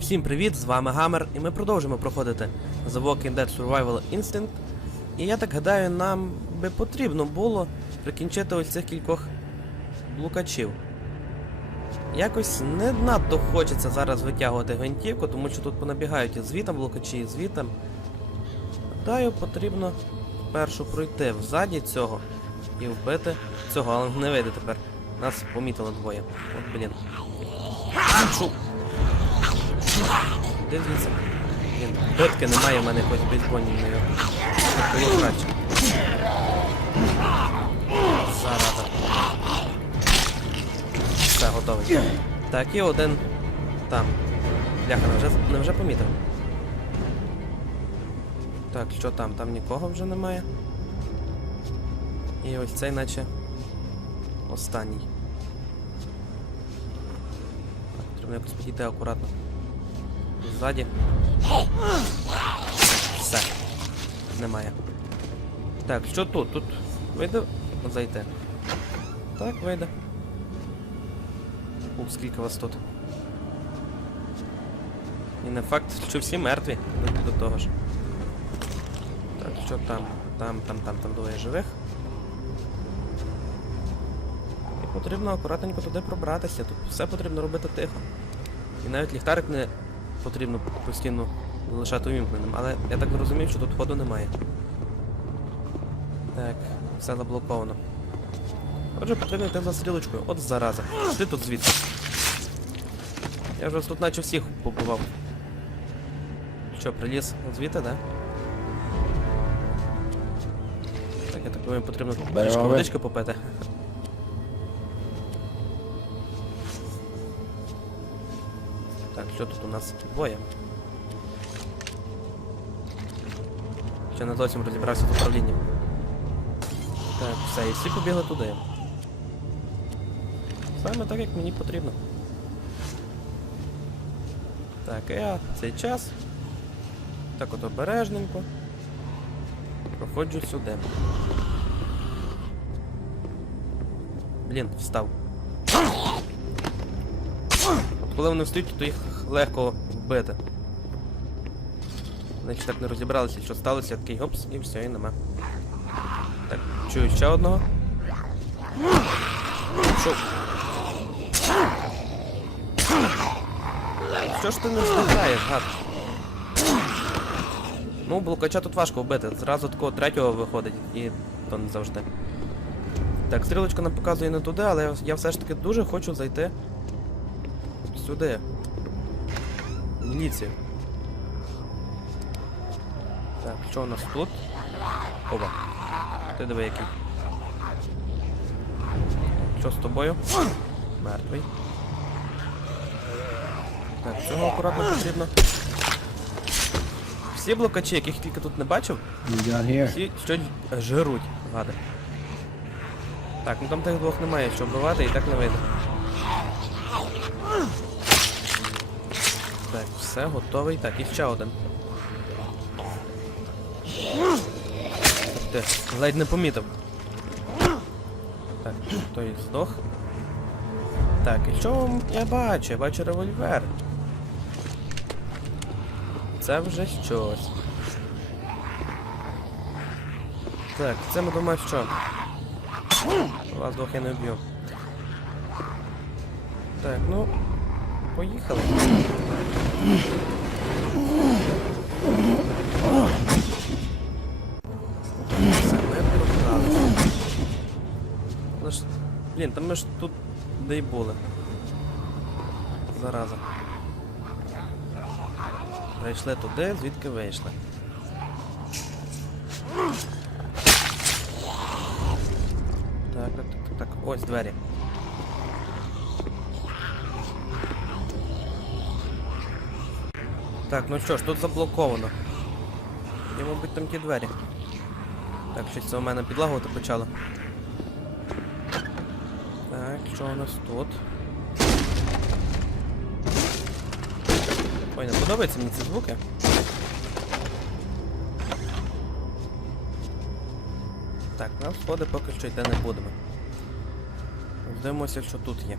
Всім привіт, з вами Гамер, і ми продовжимо проходити The Walking Dead Survival Instinct. І я так гадаю, нам би потрібно було прикінчити ось цих кількох блукачів. Якось не надто хочеться зараз витягувати гвинтівку, тому що тут понабігають і звітом блукачі, і звітом. Гадаю, потрібно спершу пройти взаді цього і вбити цього, але не вийде тепер. Нас помітили двоє. От блін. Шу. Звідси? Блін, битки немає, в мене якось бейсбольної. Є краще. Зараза. Все, готовий. Так, і один там. Бляха, невже, невже помітив? Так, що там? Там нікого вже немає. І ось цей наче останній. Так, Треба якось підійти акуратно. Ззаді. Все. Немає. Так, що тут? Тут вийде зайти. Так, вийде. Ух, скільки вас тут. І не факт, що всі мертві до, до того ж. Так, що там? Там, там, там, там двоє живих. І потрібно акуратненько туди пробратися. Тут все потрібно робити тихо. І навіть ліхтарик не потрібно постійно лишати увімкненим, але я так зрозумів, що тут ходу немає. Так, все заблоковано. Отже, потрібно йти за стрілочкою. От зараза. Ти тут звідси. Я вже тут наче всіх побував. Що, приліз звідти, да? Так, я так думаю, потрібно трішки водички попити. Що тут у нас двоє? Ще не зовсім розібрався з управлінням. Так, все, і всі побігли туди. Саме так, як мені потрібно. Так, я цей час. Так от обережненько. Проходжу сюди. Блін, встав. Коли вони встають, то їх легко вбити. Значить так не розібралися, що сталося, такий гопс, і все, і нема. Так, чую ще одного. Що? Що ж ти не встигаєш, гад? Ну, блокача тут важко вбити. Зразу такого третього виходить, і то не завжди. Так, стрілочка нам показує не туди, але я все ж таки дуже хочу зайти сюди. В Так, що у нас тут? Оба. Ти диви який. Що з тобою? Мертвий. Так, цього акуратно потрібно. Всі блокачі, яких тільки тут не бачив, всі щось жируть, гади. Так, ну там тих двох немає що вбивати і так не вийде. Так, все, готовий. Так, і ще один. Ти, ледь не помітив. Так, той здох. Так, і що я бачу? Я бачу револьвер. Це вже щось. Так, це ми думаю, що. Вас двох я не вб'ю. Так, ну. Поїхали. Блін, там ми ж тут де й були. Зараза. Прийшли туди, звідки вийшли. Так, так, так, так. Ось двері. Так, ну що ж, тут заблоковано. І, мабуть, там ті двері. Так, щось це у мене підлагувати почало. Так, що у нас тут? Ой, не подобаються мені ці звуки. Так, на сходи поки що йти не будемо. Дивимося, що тут є.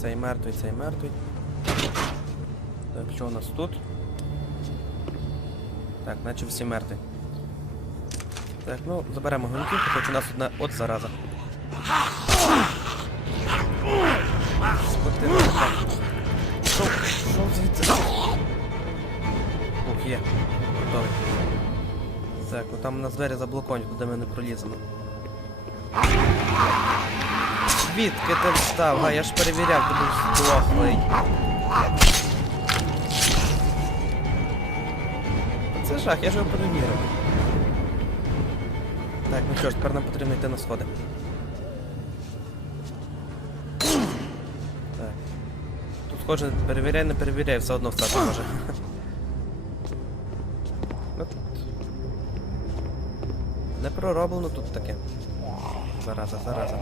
Цей мертвий, цей мертвий. Так, що у нас тут? Так, наче всі мертві. Так, ну, заберемо гвинтівку, хоч у нас одна от зараза. Скотина що звідси? Ух, є. Готовий. Так, ну там у нас двері заблоковані, куди ми не проліземо. Звідки ти встав? Га, я ж перевіряв, ти був здохлий. Це жах, я ж його перевірив. Так, ну що ж, тепер нам потрібно йти на сходи. Так. Тут схоже, перевіряй, не перевіряй, все одно встати може. Ну, Не пророблено тут таке. Зараза, зараза.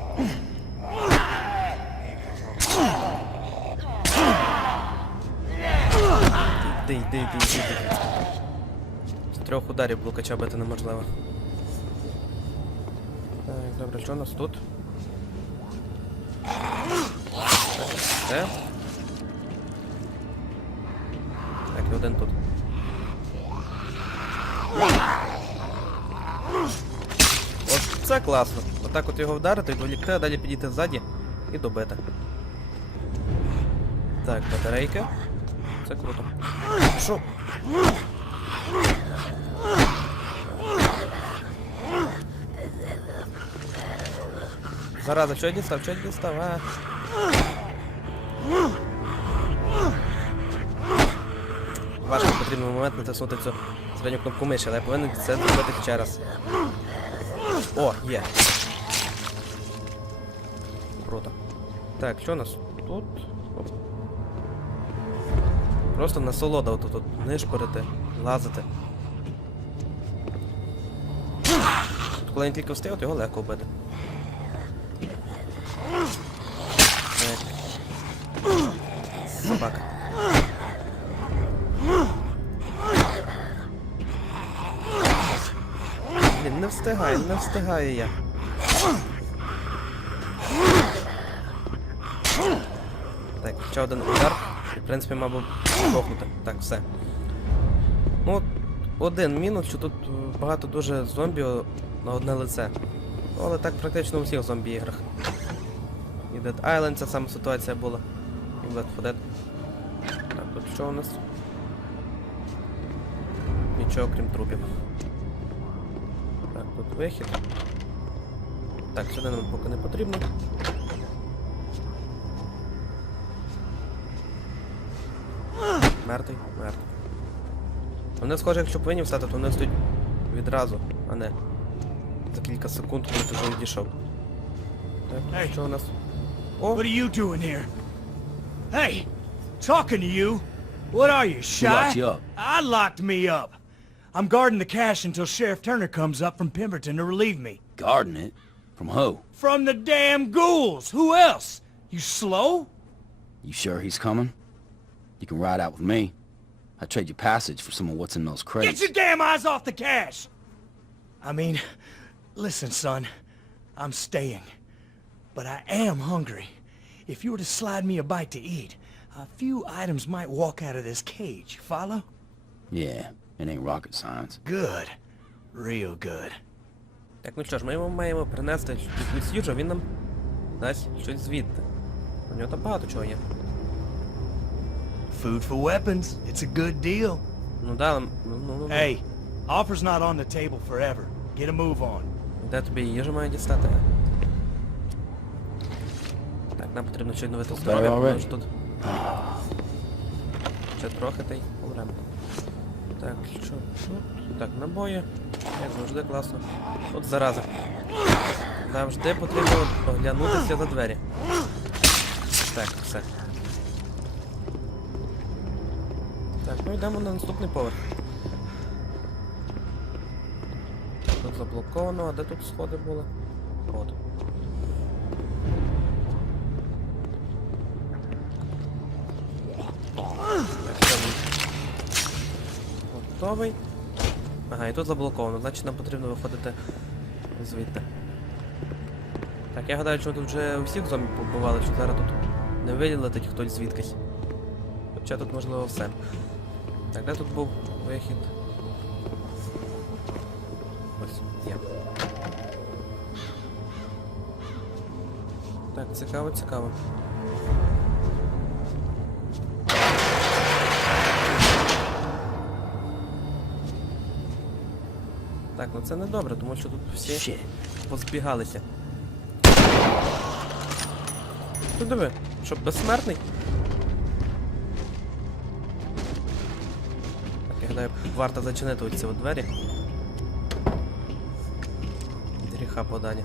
Йди, йди, йди, йди. З трьох ударів блукача бити неможливо. Так, добре, що у нас тут? Це? Так, і один тут. От це класно. Отак от його вдарити, відволікти, а далі підійти ззаді і добити. Так, батарейки. Це круто. Що? Зараза, що я дістав? Що я дістав? А? Важко потрібний момент натиснути цю середню кнопку миші, але я повинен це зробити ще раз. О, є. Круто. Так, що у нас тут? Просто насолода отут от нишпорити, лазити. От Коли він тільки встає, от його легко вбити. Собака. Блін, не встигаю, не встигаю я. Так, ще один удар. В принципі, мабуть, похнути. Так, все. Ну, один мінус, що тут багато дуже зомбі на одне лице. Але так практично у всіх зомбі-іграх. І Dead Island ця сама ситуація була. І Left 4 Dead. Так, тут що у нас? Нічого крім трупів. Так, тут вихід. Так, сюди нам поки не потрібно. Мертвий, мертвий. Вони схоже, якщо повинні встати, то вони стоять відразу, а не за кілька секунд, коли ти вже відійшов. Так, Ей. що у нас? What О, are you doing here? Hey, talking to you. What are you, shy? locked you up? I locked me up. I'm guarding the cash until Sheriff Turner comes up from Pemberton to relieve me. Guarding it? From who? From the damn ghouls. Who else? You slow? You sure he's coming? You can ride out with me. I trade you passage for some of what's in those Get your damn eyes off the cash! I mean, listen, son. I'm staying. But I am hungry. If you were to slide me a bite to eat, a few items might walk out of this cage. Follow? Yeah, it ain't rocket science. Good. Real good. так, ну що ж, ми йому маємо принести якусь їжу, він нам дасть щось звідти. У нього там багато чого є. Food for weapons. It's a good deal. Ну да, але- ну, ну, ну. Hey, offer's not on the table forever. Get a move on. Де тобі їжу має дістати? Так, нам потрібно ще відновити здоров'я, тому що тут. Ще трохи та й помремо. Так, що тут? Так, набої. Як завжди класно. От зараза. Завжди потрібно оглянутися за двері. Так, все. Ну йдемо на наступний поверх. Тут заблоковано, а де тут сходи були? От. Готовий. Ага, і тут заблоковано, значить нам потрібно виходити звідти. Так, я гадаю, що тут вже усіх зомбі побували, що зараз тут не вилетить хтось звідкись. Хоча тут можливо все. Так, де тут був вихід? Ось, є. Так, цікаво, цікаво. Так, ну це не добре, тому що тут всі позбігалися. Ти диви, що безсмертний? Гадаю, варто зачинити оці от двері. Гріха подані.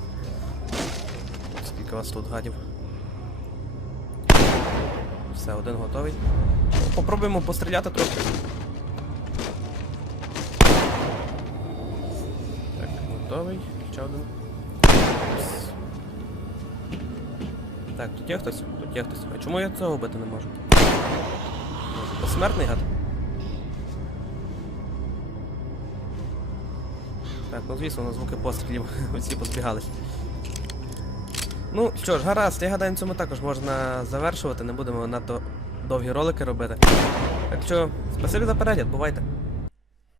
Скільки вас тут гадів? Все, один готовий. Попробуємо постріляти трохи. Так, готовий. Ще один. Так, тут є хтось? Тут є хтось. А чому я цього вбити не можу? Посмертний гад? Так, ну звісно, на звуки пострілів всі позбігались. Ну що ж, гаразд, я гадаю, цьому також можна завершувати, не будемо надто довгі ролики робити. Так що, спасибі за перегляд, бувайте.